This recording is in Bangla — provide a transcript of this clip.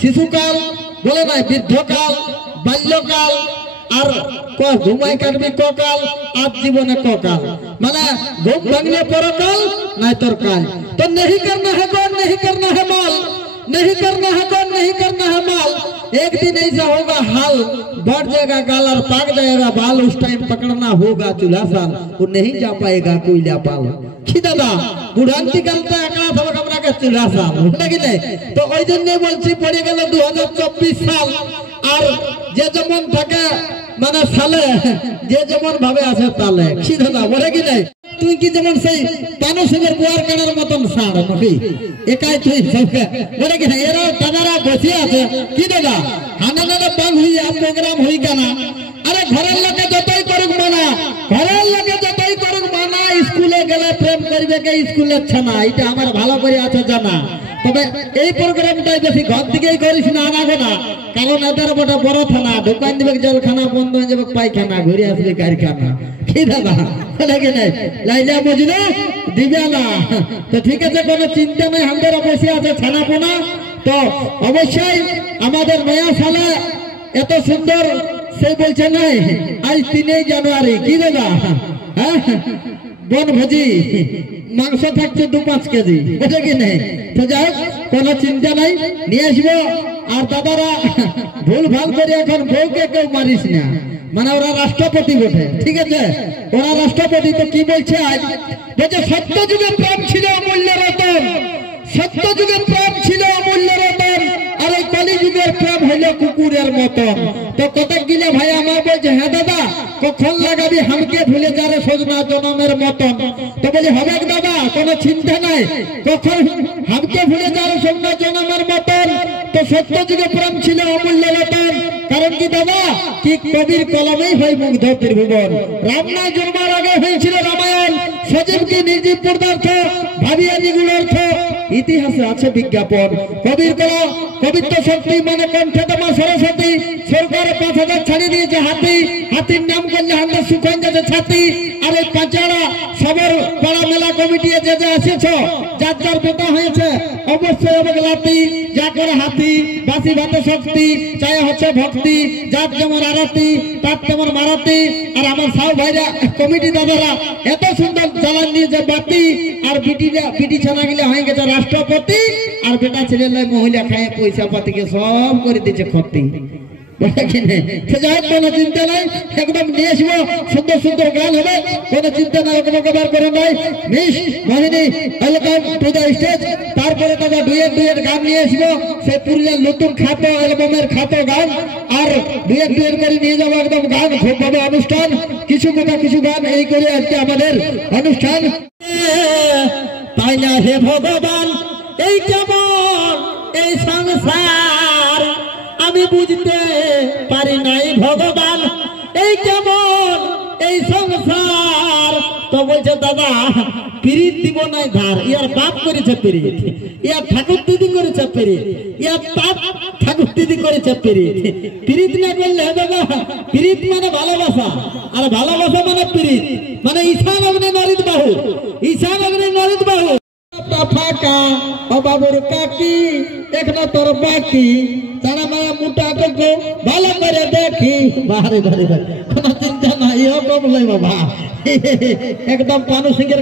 শিশুকাল বলে নাই, বৃদ্ধকাল, বাল্যকাল, আর ঘুমাই কাটবি ককাল, আর জীবনে ককাল, মানে ঘুম ভাঙলে পরকাল নাই তোর কাল। तो नहीं करना है कौन, नहीं करना है माल, नहीं करना है कौन, नहीं करना है माल। एक दिन ऐसा होगा हाल, बढ़ जाएगा गाल और पाक जाएगा बाल, उस टाइम पकड़ना होगा चूल्हा साल, वो नहीं जा पाएगा कोयला पाल। কি দাদা বুড়ান্তি কালটা একলা সবাই আপনাকে চূড়া সাল নাকি নাই? তো ওই জন্যই বলছি পড়ে গেল 2024 সাল। আর যে যেমন থাকে মানে সালে যে যেমন ভাবে আছে তালে, কি দাদা বলে কি নাই? তুই কি যেমন সেই পানুসের বুয়ার কানার মতন সার নাকি একাই তুই সবকে বলে কি না? এরা দাদারা বসে আছে কি দাদা হানানারে বাং হইয়া প্রোগ্রাম হই কেনা? আরে ঘরের লোকে যতই করুক মানা, ঘরের লোকে যতই করুক মানা, স্কুলে গেলে প্রেম করবে কে স্কুলের ছানা, এটা আমার ভালো করে আছে জানা। তবে এই প্রোগ্রামটাই বেশি ঘর দিকেই করিস না, আনাবো না, কারণ এদের বড় বড় থানা, দোকান দিবে জলখানা বন্ধ হয়ে যাবে, পায়খানা ঘুরে আসবে কারখানা, কি দাদা লাগে নাই? লাইলা বুঝলো দিবে না। তো ঠিক আছে, কোনো চিন্তা নেই, আমাদের অবশ্যই আছে ছানা পোনা। তো অবশ্যই আমাদের নয়া সালে এত সুন্দর সেই বলছে নাই আজ 3 জানুয়ারি, কি দাদা হ্যাঁ বনভোজি, মাংস থাকছে 2-5 কেজি, এটা কি নেই? তো যাই হোক কোনো চিন্তা নাই, নিয়ে আসবো। আর দাদারা ভুল ভাল করে এখন বউকে কেউ মারিস না, মানে ওরা রাষ্ট্রপতি বটে, ঠিক আছে? ওরা রাষ্ট্রপতি। তো কি বলছে আজ? বলছে সত্য যুগে প্রেম ছিল অমূল্য রতন, সত্য যুগে প্রেম ছিল অমূল্য রতন, আর এই কলি যুগের প্রেম হইল কুকুরের মতন। তো কতক গিলে ভাই আমার বলছে হ্যাঁ দাদা কখন লাগাবি হামকে ভুলে যারে সজনা জনমের মতন। তো বলি হবে দাদা কোনো চিন্তা নাই, কখন হামকে ভুলে যারে সজনা জনমের মতন। তো সত্য যুগে প্রেম ছিল অমূল্য রতন, কারণ কি দাদা কি কবির কলমেই হয় মুগ্ধ ত্রিভুবন। রাম না জন্মার আগে হয়েছিল রামায়ণ, সজীব কি নির্জীব পদার্থ, ভাবিয়া নিগুণ অর্থ, ইতিহাসে আছে বিজ্ঞাপন। কবির কলম কবিত্ব শক্তি, মানে কণ্ঠে তোমা সরস্বতী। সরকার 5000 ছাড়িয়ে দিয়েছে হাতি, হাতির নাম করলে আমাদের সুখন যাচ্ছে ছাতি। আর এই পাঁচাড়া সবর পাড়া মেলা কমিটি যে যে আসেছ, যার যার বেটা হয়েছে অবশ্যই হবে লাতি, যা করে হাতি বাসি ভাতে শক্তি, চাই হচ্ছে ভক্তি, যার যেমন আরতি তার তেমন মারাতি। আর আমার সাউ ভাইরা কমিটি দাদারা এত সুন্দর জ্বালান নিয়েছে বাতি। আর বিটি ছানা গেলে হয়ে গেছে রাষ্ট্রপতি, আর বেটা ছেলে মহিলা খায় পয়সা পাতিকে সব করে দিচ্ছে ক্ষতি। কোনো চিন্তা নাই, একদম নিয়ে আসবো, সুন্দর সুন্দর গান হবে, কোনো চিন্তা নাই, একবার করে নাই। Miss Mohini welcome to the stage. তারপরে দাদা ডুয়েট গান নিয়ে আসবো, সে পুরুলিয়ার নতুন খাত অ্যালবামের খাত গান। আর ডুয়েট করে নিয়ে যাবো একদম গান, খুব ভাবে অনুষ্ঠান, কিছু কথা কিছু গান, এই করে আজকে আমাদের অনুষ্ঠান। তাই না হে ভগবান এই কেমন এই সংসার, আমি বুঝতে পারি নাই ভগবান এই কেমন এই সংসার। তো বলছে দাদা পিরিত দিব নাই ধার, ইয়ার বাপ করেছে পিরিত, ইয়ার ঠাকুর দিদি করেছে পিরিত, ইয়ার বাপ ঠাকুর দিদি করেছে পিরিত। পিরিত না করলে দাদা, পিরিত মানে ভালোবাসা, আর ভালোবাসা মানে পিরিত, মানে ঈশান অগ্নি নরিত বাহু, ঈশান অগ্নি নরিত বাহু। ফাঁকা ও বাবুর কাকি দেখনা তোর বাকি, তারা মায়া মোটা করবো ভালো করে দেখি। বাহারে বাড়ি কোনো চিন্তা নাই, বাবা একদম পানু সিংহের